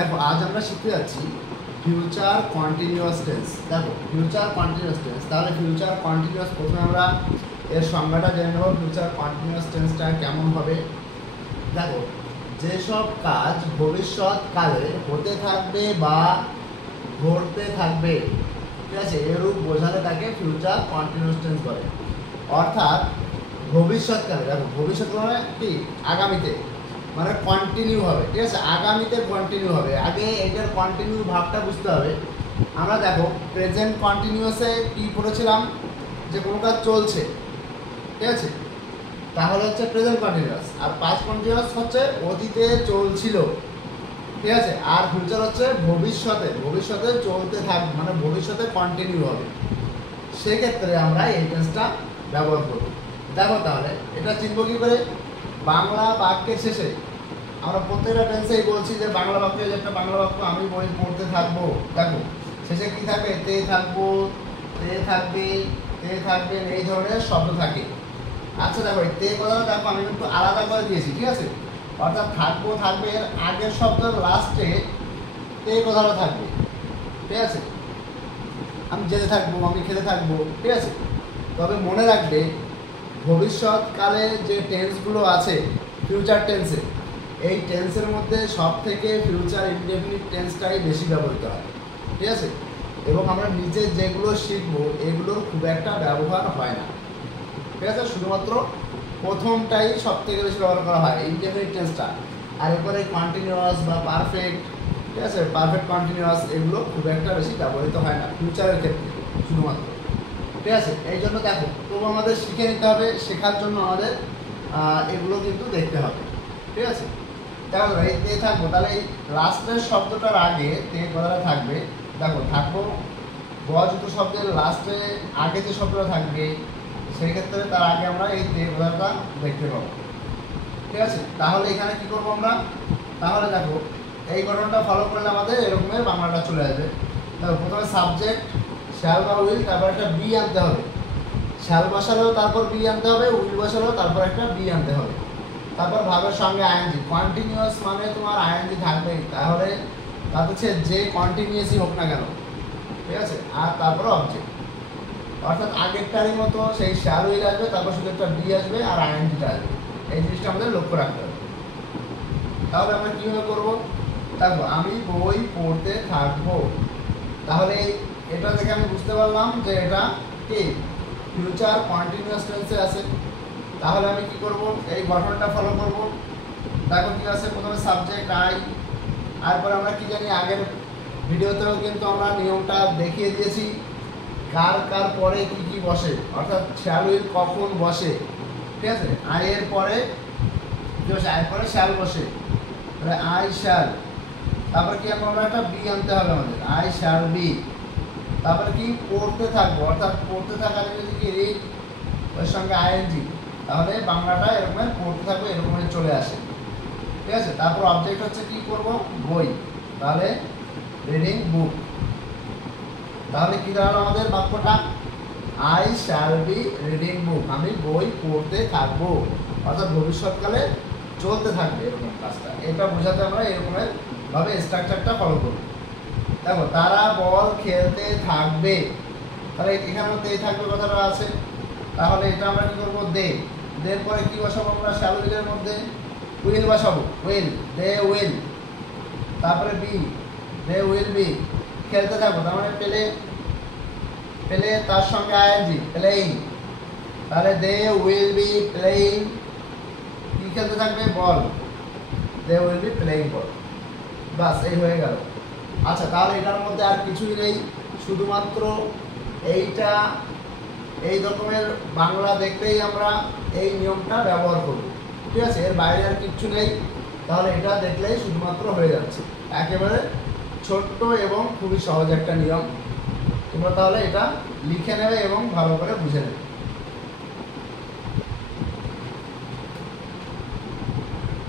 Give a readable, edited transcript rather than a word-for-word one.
দেখো আজ আমরা শিখতে যাচ্ছি ফিউচার কন্টিনিউয়াস টেন্স। দেখো ফিউচার কন্টিনিউয়াস টেন্স, তাহলে ফিউচার কন্টিনিউয়াস প্রথমে আমরা এর সংজ্ঞাটা জেনে নেব। ফিউচার কন্টিনিউয়াস টেন্সটা কেমন হবে? দেখো যেসব কাজ ভবিষ্যৎকালে হতে থাকবে বা ঘটতে থাকবে, ঠিক আছে, এরূপ বোঝালে তাকে ফিউচার কন্টিনিউয়াস টেন্স বলে। অর্থাৎ ভবিষ্যৎকালে, দেখো ভবিষ্যৎকালে মানে কি আগামীতে, মানে কন্টিনিউ হবে, ঠিক আছে, আগামীতে কন্টিনিউ হবে। আগে এটার কন্টিনিউ ভাবটা বুঝতে হবে। আমরা দেখো প্রেজেন্ট কন্টিনিউয়াসে কি পড়েছিলাম, যে কোনো কাজ চলছে, ঠিক আছে, তাহলে হচ্ছে প্রেজেন্ট কন্টিনিউয়াস। আর পাস্ট কন্টিনিউয়াস হচ্ছে অতীতে চলছিল, ঠিক আছে। আর ফিউচার হচ্ছে ভবিষ্যতে চলতে থাকবে, মানে ভবিষ্যতে কন্টিনিউ হবে। সেক্ষেত্রে আমরা এই টেন্সটা ব্যবহার করব। দেখো তাহলে এটা চিনব কী করে? বাংলা বাক্যের শেষে আমরা প্রত্যেকটা টেন্সেই বলছি যে বাংলা বাক্যে যে একটা বাংলা বাক্য আমি বই পড়তে থাকবো, দেখো শেষে কী থাকে? তে থাকবো, তে থাকবে, তে থাকবেন, এই ধরনের শব্দ থাকে। আচ্ছা দেখো এই তে কথাটা দেখো আমি একটু আলাদা করে দিয়েছি, ঠিক আছে। অর্থাৎ থাকবো থাকবে এর আগের শব্দের লাস্টে তে কথাটা থাকবে, ঠিক আছে। আমি যেতে থাকবো, আমি খেতে থাকবো, ঠিক আছে। তবে মনে রাখবে ভবিষ্যৎকালে যে টেন্সগুলো আছে ফিউচার টেন্সে, এই টেন্সের মধ্যে সব থেকে ফিউচার ইনডেফিনিট টেন্সটাই বেশি ব্যবহৃত হয়, ঠিক আছে। এবং আমরা নিজে যেগুলো শিখবো এগুলোর খুব একটা ব্যবহার হয় না, ঠিক আছে। শুধুমাত্র প্রথমটাই সব থেকে বেশি ব্যবহার করা হয়, ইনডেফিনিট টেন্সটা। আর এরপরে কন্টিনিউয়াস বা পারফেক্ট, ঠিক আছে, পারফেক্ট কন্টিনিউয়াস এগুলো খুব একটা বেশি ব্যবহৃত হয় না ফিউচারের ক্ষেত্রে শুধুমাত্র, ঠিক আছে। এই জন্য দেখো তবু আমাদের শিখে নিতে হবে, শেখার জন্য আমাদের এগুলো কিন্তু দেখতে হবে, ঠিক আছে। তাহলে এই তে থাকবো, তাহলে এই লাস্টের শব্দটার আগে তে কথাটা থাকবে। দেখো থাকবো বজুত শব্দের লাস্টে আগে যে শব্দটা থাকবে সেই ক্ষেত্রে তার আগে আমরা এই তে কথাটা দেখতে পাবো, ঠিক আছে। তাহলে এখানে কি করবো আমরা? তাহলে দেখো এই গঠনটা ফলো করলে আমাদের এরকমের বাংলাটা চলে আসবে। দেখো প্রথমে সাবজেক্ট শ্যাল বা উইল, তারপর একটা বি আনতে হবে। শ্যাল বসালেও তারপর বি আনতে হবে, উইল বসালেও তারপর একটা বি আনতে হবে। তারপর ভাবের সঙ্গে আইএনজি, কন্টিনিউয়াস মানে তোমার আইএনজি থাকবেই, তাহলে তাতে হচ্ছে যে কন্টিনিউয়াসই হোক না কেন, ঠিক আছে। আর তারপর অবজেক্ট, অর্থাৎ আগেরটারই মতো সেই শ্যাল উইল আসবে, তারপর শুধু একটা বি আসবে আর আইএনজিটা আসবে। এই জিনিসটা আমাদের লক্ষ্য রাখতে হবে। তাহলে আমরা কীভাবে করবো? দেখো আমি বই পড়তে থাকবো, তাহলে এটা দেখে আমি বুঝতে পারলাম যে এটা কি ফিউচার কন্টিনিউয়াস টেন্সে আছে। তাহলে আমি কি করব? এই গঠনটা ফলো করব। দেখো কি আছে, প্রথমে সাবজেক্ট আই, তারপর আমরা কি জানি আগের ভিডিওতেও কিন্তু আমরা নিয়মটা দেখিয়ে দিয়েছি কার কার পরে কি কি বসে, অর্থাৎ শ্যাল উইল কখন বসে, ঠিক আছে। আই এর পরে কি বসে? আই পরে শ্যাল বসে, তাহলে আই শ্যাল। তারপর কি আমরা একটা বি আনতে হবে আমাদের, আই শ্যাল বি। তারপরে কি পড়তে থাকবো, অর্থাৎ পড়তে থাকার যদি কি রিড ওর সঙ্গে আইএনজি, তাহলে বাংলাটা এরকম পড়তে থাকবে, এরকম চলে আসে, ঠিক আছে। তারপর অবজেক্ট হচ্ছে কি করব? বই, তাহলে রিডিং বুক। তাহলে কি দাঁড়ালো আমাদের বাক্যটা? I shall be reading book, আমি বই পড়তে থাকবো, অর্থাৎ ভবিষ্যৎকালে চলতে থাকবে এরকম কাজটা। এটা বোঝাতে আমরা এরকমের ভাবে স্ট্রাকচারটা ফলো করব। দেখো তারা বল খেলতে থাকবে, তাহলে এখানেও তে থাকবে কথাটা আছে। তাহলে এটা আমরা কি করবো? দে, দের পরে কি বসাবো আমরা? শ্যাল উইলের মধ্যে উইল বসাবো, উইল, দে উইল। তারপরে বি, দে উইল বি, খেলতে থাকবো, তার মানে পেলে, পেলে তার সঙ্গে আইএনজি, প্লেইং, তাহলে দে উইল বি প্লেইং, কি খেলতে থাকবে? বল, দে উইল বি প্লেইং বল। বাস এই হয়ে গেল। আচ্ছা তাহলে এটার মধ্যে আর কিছুই নেই, শুধুমাত্র এইটা, এই রকমের বাংলা দেখলেই আমরা এই নিয়মটা ব্যবহার করব, ঠিক আছে। এর বাইরে আর কিচ্ছু নেই, তাহলে এটা দেখলেই শুধুমাত্র হয়ে যাচ্ছে। একেবারে ছোট্ট এবং খুবই সহজ একটা নিয়ম। তোমরা তাহলে এটা লিখে নেবে এবং ভালো করে বুঝে নেবে।